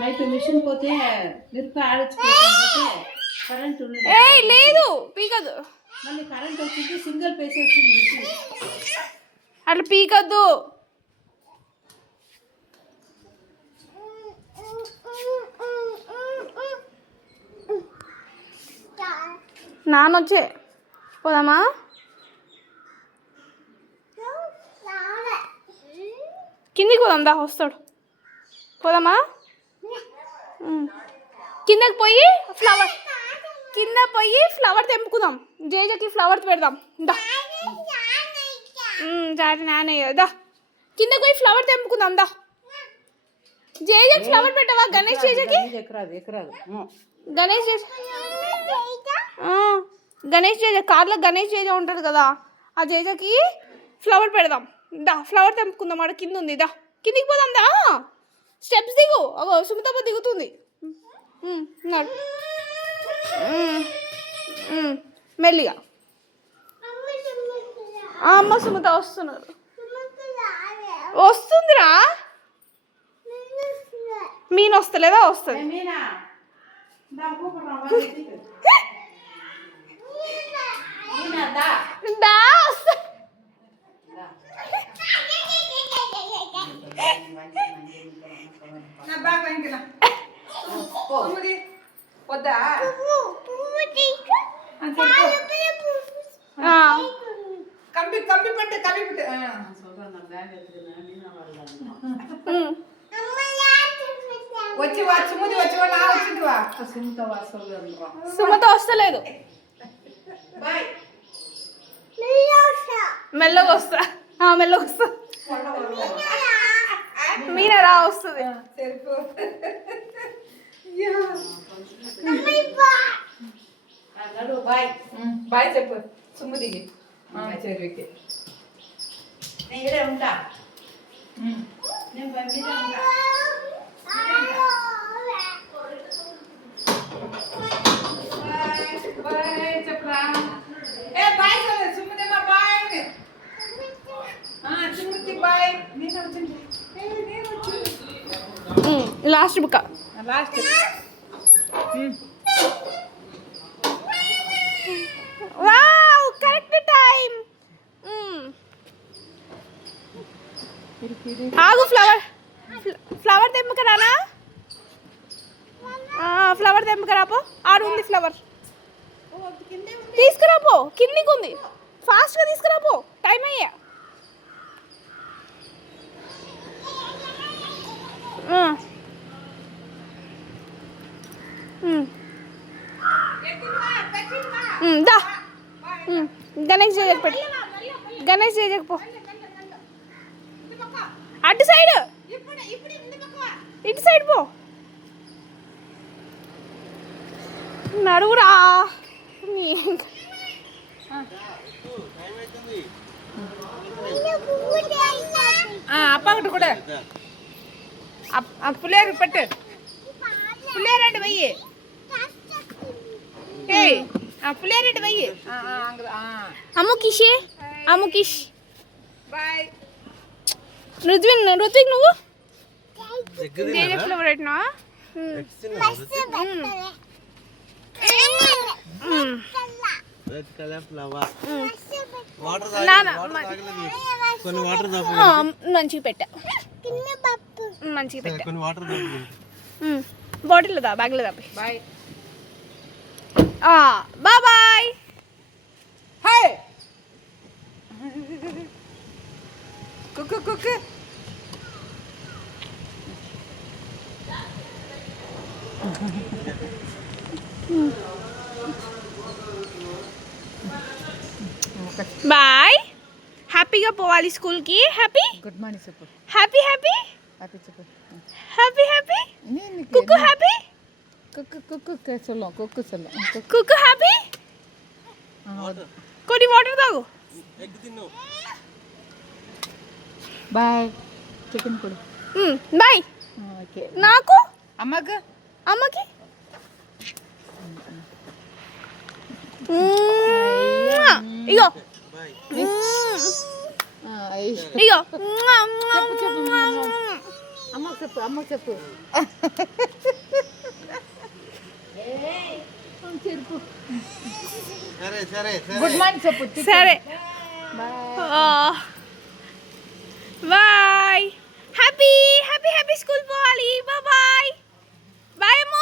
Night machine పోతే మిరపకాయ ఆడించుకోకపోతే current ఉండదు. లేదు పీకద్దు. మళ్ళీ కరెంట్ వచ్చింది, సింగిల్ పేస్ వచ్చింది మిషన్. అట్లా పీకద్దు. నాన్నొచ్చే పోదామా? కిందికి పోదాం, దా వస్తాడు. పోదామా? కిందకి పోయి ఫ్లవర్ తెంపుకుందాం. జేజకి ఫ్లవర్స్ పెడదాం. దా జారి నానయ్య దా కిందకి పోయి ఫ్లవర్ తెంపుకుందాం. దా జేజకి ఫ్లవర్ పెట్టవా? గణేష్ జేజకి గణేష్ జేజ కార్లో గణేష్ జేజ ఉంటుంది కదా, ఆ జేజకి ఫ్లవర్ పెడదాం. దా ఫ్లవర్ తెంపుకుందాం. ఆడ కింద ఉంది. దా కిందికి పోదాం. దా స్టెప్స్ దిగు. సుమితమ్మ దిగుతుంది. మెల్లిగా. అమ్మ సుమిత వస్తున్నారు. వస్తుందిరా. మీన వస్తలేదా? వస్తుంది. దా వస్తా. సుమత వస్తలేదు. మెల్లగా వస్తా. మెల్లగా వస్తా. మీనా రా వస్తుంది. బాయ్ చెప్పు సుమ్ముదికి. చెరువుకి నేను ఇక్కడే ఉంటా. నేను మీద ఉంటా. బాయ్ చెప్పరా. బాయ్ చెప్పు సుమ్ముదమ్మ. బాయ్ సుమ్ముది. బాయ్. నేను వచ్చింది. Last book. Last. Wow correct time. ఆగు. ఫ్లవర్ తెంపకరానా? ఫ్లవర్ తెంపకరాపో. ఆడు ఉంది ఫ్లవర్. తీసుకురాపో. కిందికి ఉంది. ఫాస్ట్గా తీసుకురాపో. టైం అయ్యా. దా గణేష్ జేజకి పెట్టు. గణేష్ జేజకి పో. అటు సైడ్, ఇటు సైడ్ పో. నడువురా. అప్పగట్టు కూడా పులేరు పెట్టు. పులేరండి వెయ్యి. పులేరండి వెయ్యి. అమ్ముకిష్. బాయ్. రుత్విక్ నువ్వు ఫ్లవర్ పెట్టినా? మంచిగా పెట్టా. బాటిల్ దా, బ్యాగ్లో దా. బాయ్. బాయ్. హాయ్ కుక్కు కుక్కు. బాయ్. హ్యాపీగా పోవాలి స్కూల్కి. హ్యాపీ. గుడ్ మార్నింగ్ చెప్పు. హ్యాపీ హ్యాపీ హ్యాపీ చెప్పు. Happy happy. కుక్కు హ్యాపీ. కుక్కు కుక్కు சொல்லும். కుక్కు சொல்லும். కుక్కు హ్యాపీ. కొన్ని వాటర్ తాగు. బాయ్. చికెన్ కొడు. బాయ్. ఓకే. నాకు అమ్మకి ఇగో ఇగో. చెప్పు అమ్మ చెప్పు చెరుపు గుడ్ మార్నింగ్ చెప్పు సరే bye happy happy happy school పోవాలి బాయ్ బాయ్ అమ్మ